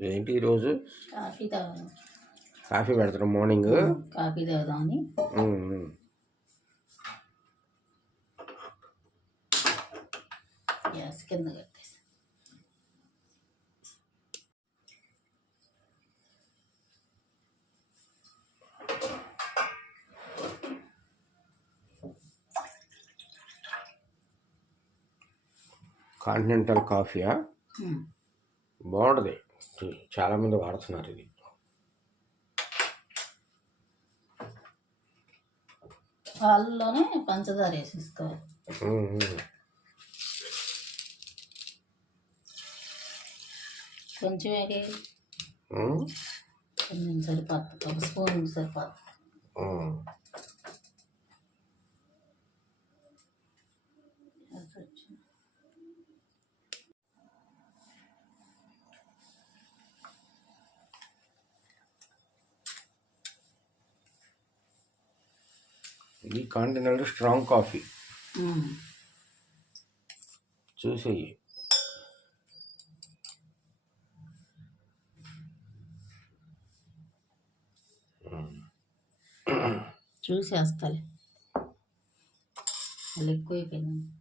ఏంటి ఈరోజు? కాఫీ తాగుదాం. కాఫీ పెడతారు మార్నింగ్? కాఫీ తాగుదామని గ్యాస్ కింద కట్టేసి. కాంటినెంటల్ కాఫీయా. బాగుంటుంది. చాలా మంది వాడుతున్నారు ఇది. పాలలోనే పంచదార వేసేసుకోవాలి. కొంచెం కొంచెం సరిపోతుంది. ఒక స్పూన్ సరిపోతుంది. ఇది కాంటినెంటల్ స్ట్రాంగ్ కాఫీ. చూసేయి. చూసేస్తాలే. మళ్ళీ ఎక్కువైపోయింది.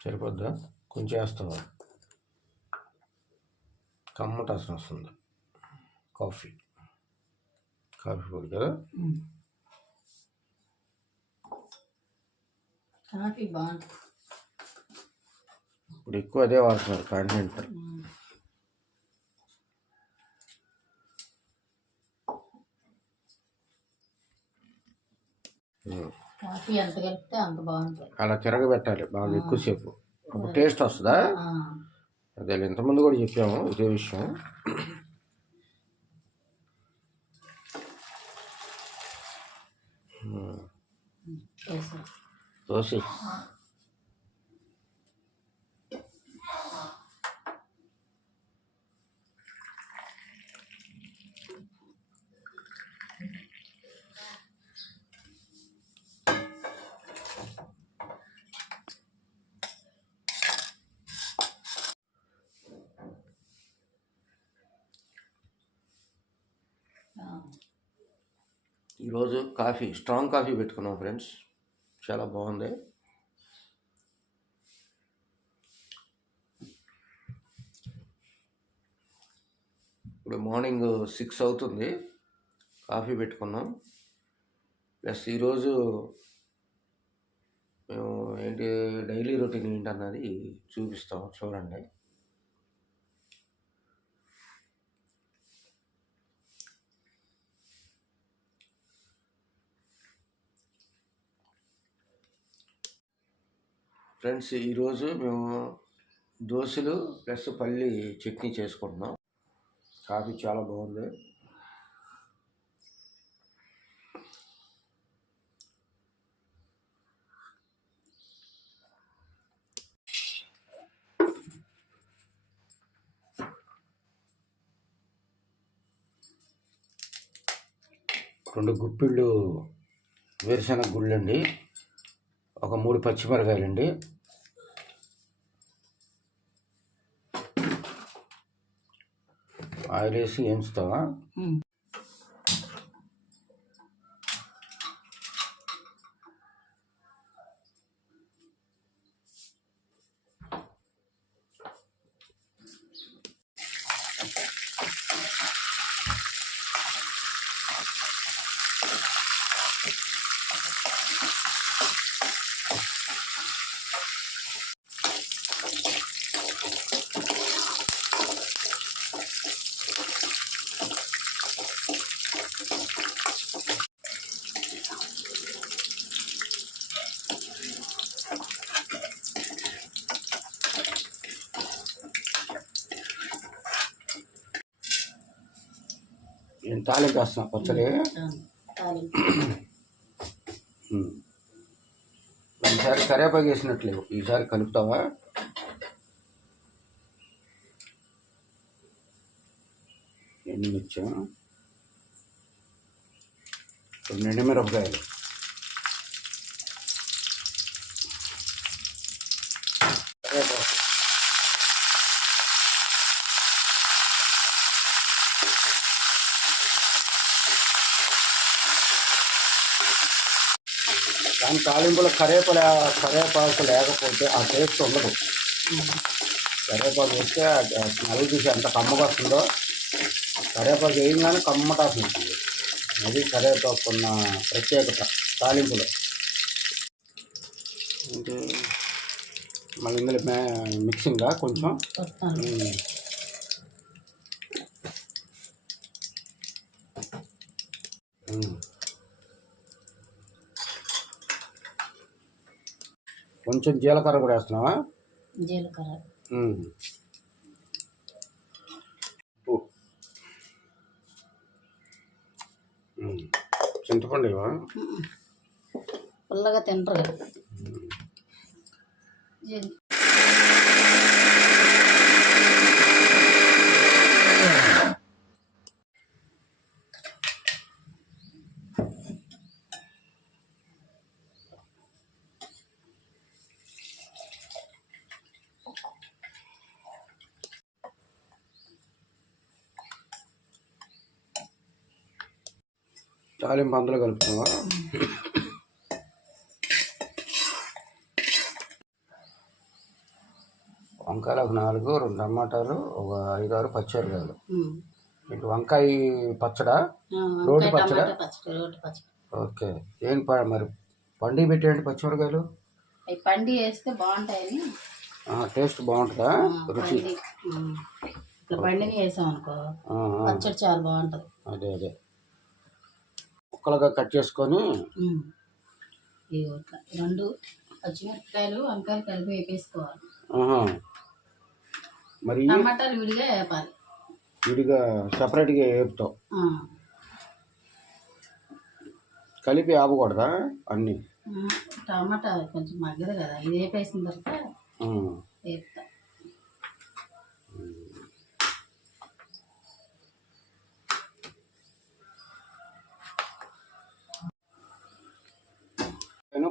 సరిపోద్దా? కొంచెం వేస్తావా కమ్మట వాసన వస్తుంది. కాఫీ. కాఫీ పొడి కదా. కాఫీ బాగుంటుంది ఇప్పుడు ఎక్కువ అదే వాడుతున్నారు కాంటినెంటల్ ఉమ్. ఉమ్. కాఫీ ఎంత కలిపితే అంత బాగుంటుంది. అలా తిరగబెట్టాలి బాగా ఎక్కువసేపు. అప్పుడు టేస్ట్ వస్తుందా? అదే ఇంతకుముందు కూడా చెప్పాము ఇదే విషయం. దోశ. ఈరోజు కాఫీ స్ట్రాంగ్ కాఫీ పెట్టుకున్నాం ఫ్రెండ్స్. చాలా బాగుంది. ఇప్పుడు మార్నింగ్ సిక్స్ అవుతుంది. కాఫీ పెట్టుకున్నాం. ప్లస్ ఈరోజు మేము ఏంటి డైలీ రొటీన్ ఏంటన్నది చూపిస్తాం. చూడండి. ఫ్రెండ్స్ ఈరోజు మేము దోశలు ప్లస్ పల్లి చట్నీ చేసుకుంటున్నాం. కాఫీ చాలా బాగుంది. రెండు గుప్పిళ్ళు వేరుశనగ గుళ్ళండి ఒక మూడు పచ్చిమిరకాయలండి ఆయిల్ వేసి వేయించుతావా నేను తాలింపు వేస్తున్నా పచ్చడి తాలింపు ఉమ్. ఈసారి కరేపాకు వేసినట్లేవు ఈసారి కలుపుతావా ఎండుమిర్చి రెండు ఎండుమిరపకాయలు కరివేపాకు దాని తాలింపులో కరేప లే కరేపాకు లేకపోతే ఆ టేస్ట్ ఉండదు. కరేపాకు వేస్తే స్మెల్ చూసి ఎంత కమ్మగా వస్తుందో. కరేపాకు వేయంగానే కమ్మటాసం ఉంటుంది అది కరేపాకు ఉన్న ప్రత్యేకత తాలింపులో. అంటే మళ్ళీ ఇందులో మే మిక్సింగా కొంచెం కొంచెం జీలకర్ర కూడా వేస్తున్నావా? జీలకర్ర. చింతపండు ఇవా పుల్లగా తినరు కదా జీల- తాలింపు అందులో కలుపుతున్నావా వంకాయలు ఒక నాలుగు రెండు టమాటాలు ఒక ఐదు ఆరు పచ్చిమిరకాయలు. ఇటు వంకాయ పచ్చడా? వంకాయ పచ్చడా? ఓకే. ఏం మరి పండి పెట్టేయండి పచ్చిమిరకాయలు పండి వేస్తే బాగుంటాయని. ఆ, టేస్ట్ బాగుంటుందా? రుచి? పండిని వేసాం అనుకో పచ్చడి చాలా బాగుంటుంది. అదే అదే. ముక్కలుగా కట్ చేసుకొని రెండు పచ్చిమిరపకాయలు వంకాయలు కలిపి వేపేసుకోవాలి. మరి టమాటాలు విడిగా వేపాలి. విడిగా సపరేట్గా వేపుతావు. కలిపి ఆపకూడదా అన్నీ. టమాటా కొంచెం మగ్గదు కదా ఇది వేపేసిన తర్వాత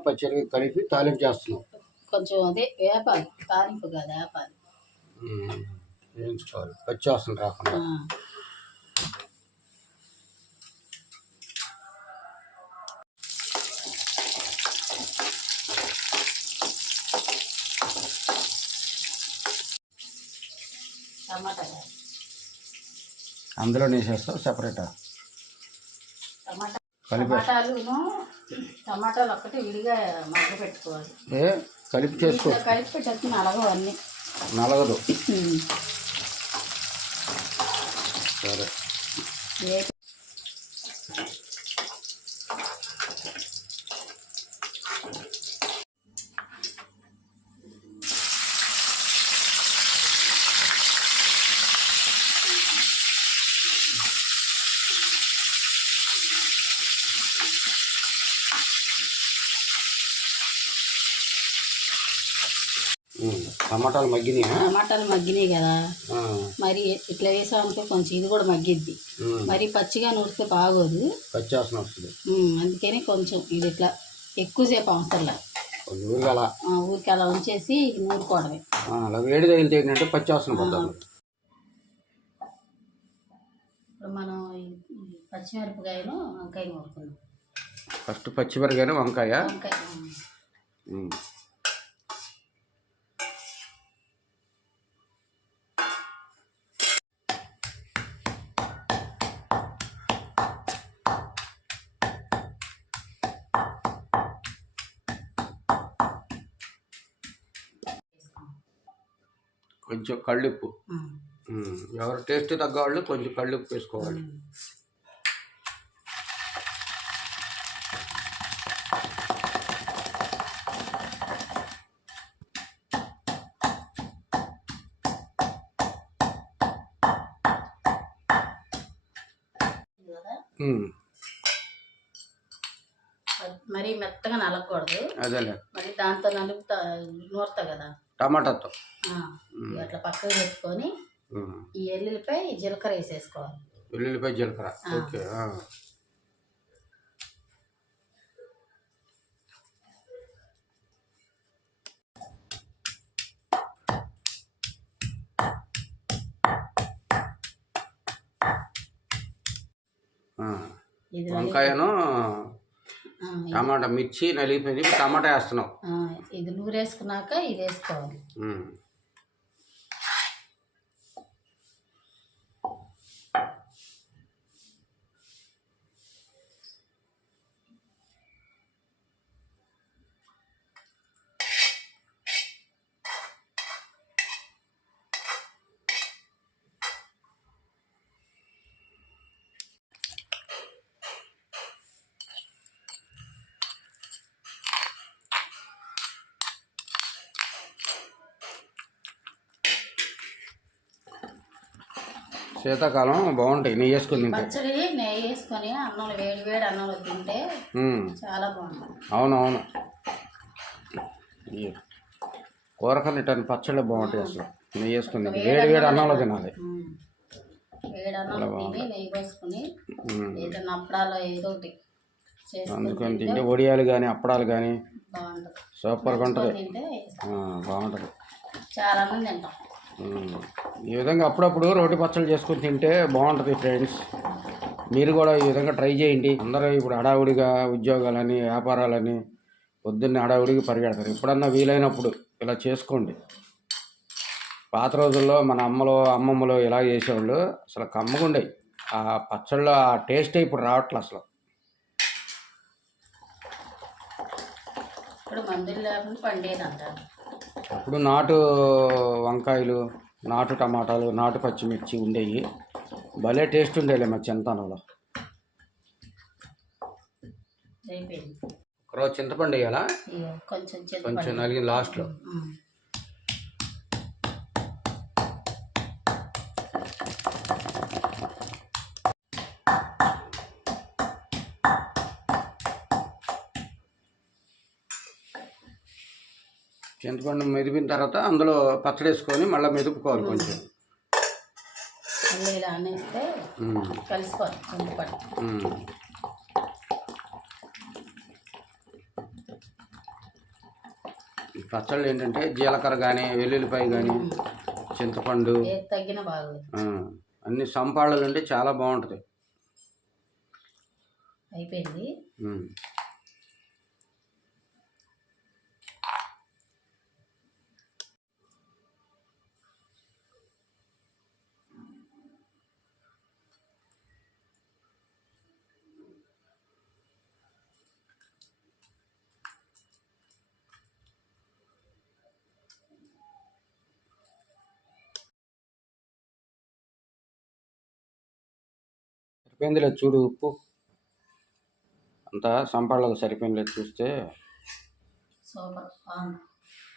పచ్చడి కలిపి తాలింపు చేస్తున్నావు కొంచెం అదే వేపాలి తాలింపు కదా వేపాలి. వేయించుకోవాలి పచ్చి వాసన రాకుండా. టమాటా. అందులో వేసేస్తావు సపరేటా టమాటా కలిపి టమాటాలును టమాటాలు ఒక్కటి విడిగా మగ్గ పెట్టుకోవాలి. ఏ? కలిపి చేసుకో. కలిపి పెట్టేసి అలగవు అన్నీ. నలగదు. సరే. టమాటాలు మగ్గినాయా? టమాటాలు మగ్గినాయి కదా. మరి ఇట్లా వేసామనుకో కొంచెం ఇది కూడా మగ్గిద్ది. మరి పచ్చిగా నూరితే బాగోదు. పచ్చి వాసన వస్తుంది అందుకని కొంచెం ఇది ఇట్లా ఎక్కువసేపు అవసరం లేదు కొంచెం ఊరిగా అలా ఊరికి అలా ఉంచేసి నూరుకోవడమే. అలా వేడి తగిలితే ఏంటంటే పచ్చి వాసన ఇప్పుడు మనం పచ్చిమిరపకాయను వంకాయ నూరుకుందాం. ఫస్ట్ పచ్చిమిరకాయ వంకాయ? వంకాయ కొంచెం కళ్ళుప్పు. ఎవరు టేస్ట్ తగ్గ వాళ్ళు కొంచెం కళ్ళుప్పు వేసుకోవాలి. మరీ మెత్తగా నలగకూడదు అదేలే. మళ్ళీ దాంతో నలుపుతా నూరుతా కదా? టమాటాతో. అట్లా పక్కకు పెట్టుకొని ఈ ఎల్లుల్లిపై జీలకర్ర వేసేసుకోవాలి. వెల్లుల్లిపాయ జీలకర్ర. ఓకే వంకాయను టమాటా మిర్చి నలిగిపోయింది. టమాటా వేస్తున్నావు. ఇది నూరేసుకున్నాక ఇది వేసుకోవాలి. శీతాకాలం బాగుంటాయి నెయ్యి వేసుకుని పచ్చడి నెయ్యి వేసుకొని అన్నంలో వేడి వేడి అన్నంలో తింటే. చాలా బాగుంటుంది. అవునవును. కూరకలు ఇటాన్ని పచ్చళ్ళు బాగుంటాయి అసలు. నెయ్యి వేసుకుని. వేడి వేడి అన్నంలో తినాలి. ఉమ్. వేడి అన్నంలో తిని నెయ్యి పోసుకుని ఉమ్. ఏదైనా అప్పడాలో ఏదో ఒకటి చేసుకొని అందుకని తింటే వడియాలు కానీ అప్పడాలు కానీ సూపర్గా ఉంటుంది. బాగుంటుంది. చాలా మంది తింటాం. ఈ విధంగా అప్పుడప్పుడు రోటి పచ్చళ్ళు చేసుకుని తింటే బాగుంటుంది ఫ్రెండ్స్. మీరు కూడా ఈ విధంగా ట్రై చేయండి. అందరూ ఇప్పుడు హడావుడిగా ఉద్యోగాలని వ్యాపారాలని పొద్దున్నే హడావుడికి పరిగెడతారు. ఎప్పుడన్నా వీలైనప్పుడు ఇలా చేసుకోండి. పాత రోజుల్లో మన అమ్మలు అమ్మమ్మలు ఇలా చేసేవాళ్ళు అసలు కమ్మగుండే ఆ పచ్చళ్ళు ఆ టేస్టే ఇప్పుడు రావట్లే అసలు. ఇప్పుడు మందులు లేకుండా పండేది అప్పుడు నాటు వంకాయలు నాటు టమాటాలు నాటు పచ్చిమిర్చి ఉండేవి భలే టేస్ట్ ఉండేలే మా చింతనంలో ఒకరోజు చింతపండు వేయాలా? కొంచెం కొంచెం నలిగిన లాస్ట్లో. చింతపండు మెదిపిన తర్వాత అందులో పచ్చడి వేసుకొని మళ్ళీ మెదుపుకోవాలి కొంచెం. మళ్ళీ ఇలా అనేస్తే చింతపండు. పచ్చళ్ళు ఏంటంటే జీలకర్ర కానీ వెల్లుల్లిపాయ కానీ చింతపండు తగ్గినా అన్ని సంపాళలు ఉంటే చాలా బాగుంటుంది. అయిపోయింది. ఉమ్. సరిపోయింది లేదు చూడు ఉప్పు. అంతా సంపాళ్ళకు సరిపోయింది లేదు చూస్తే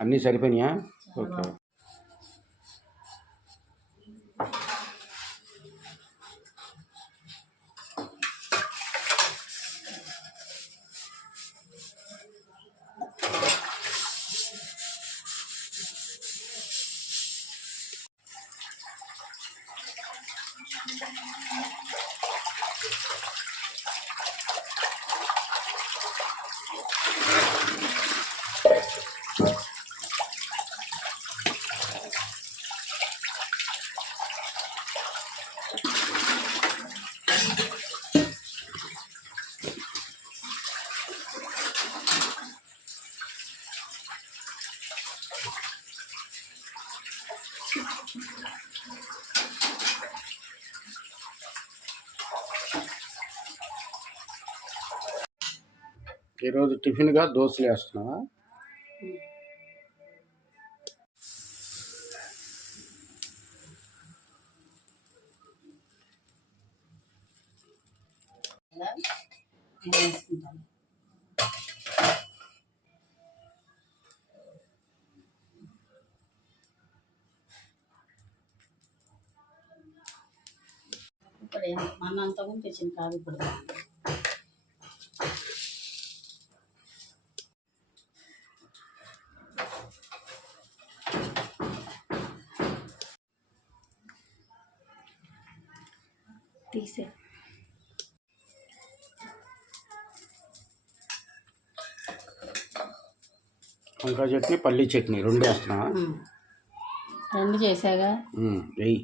అన్నీ సరిపోయినాయా? ఓకే. ఈరోజు టిఫిన్గా దోశలు వేస్తున్నావా? ఇలా వేసుకుంటాను ఇప్పుడు మన అంతకుముందు తెచ్చిన కాదు ఇప్పుడు తీసే వంకాయ చట్నీ పల్లీ చట్నీ రెండు వేస్తున్నా. రెండు చేసాగా వెయ్యి